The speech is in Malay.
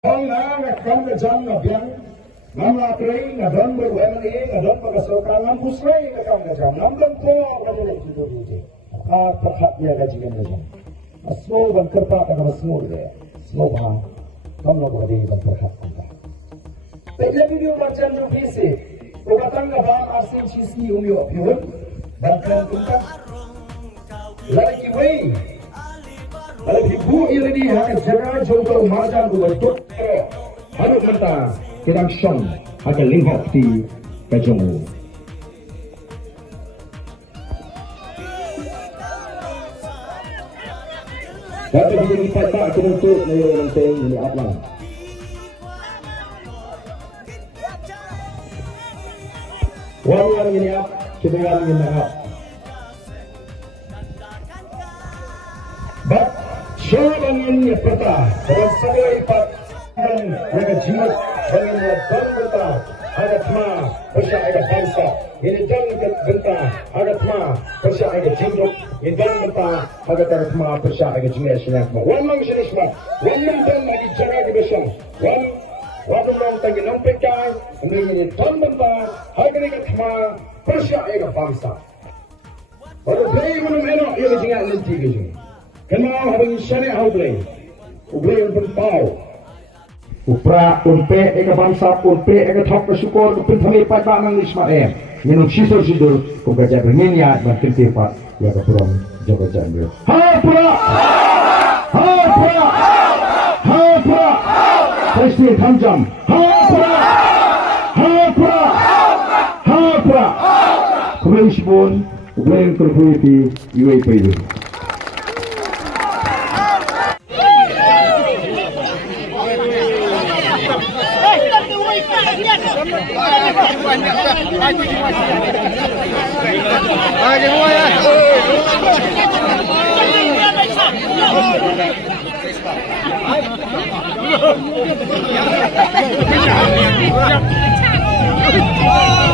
Con na con na jam na biang nam la prei na don ber wen ni na don pa so ka nam pusrei na con na jam nam don ko ka le ji do ji a pakhat ya ga ji na jam asmo ban karpa ka asmo de asmo ba tom lo ba de ban pakhat ka pehले video macam ni फिर से वो बताऊंगा बात आसिन चीज की उम्मीद है ban kan kita lagi wei kalau ibu ini hanya jangan coba macam tu betul harus minta kita syam agar lihat di kajian. Kalau kita tak teruntuk dengan ini apa? Orang ini apa? Kita orang ini apa? But siapa yang peta? Kalau saya ipat mereka jimat dengan don benta ada tema bersama ada bangsa. Ini don benta ada tema bersama ada jinduk. Ini don benta ada tema bersama ada jenis yang semua. Wamang jenis semua. Wamang don lagi jangan dibesar. Wamang orang tanggi nampekai. Ini don benta ada tema bersama ada bangsa. Kalau beli mana mana ia jangan nanti keju. Kenal habang syariah haublay, ublay ang pagpao. Upra unpe eka bangsa unpe eka thok syukur kupin thami pat ba nang Ismail. Minun sisor sidul ko gaja berninya makin tepat ya kapurang jaga janggil. Ha pura. Ha pura. Ha pura. Kristi thamjam. Ha pura. Ha pura. Ha pura. Kublay sibon ublay ang kurpuiti iway paido. Oh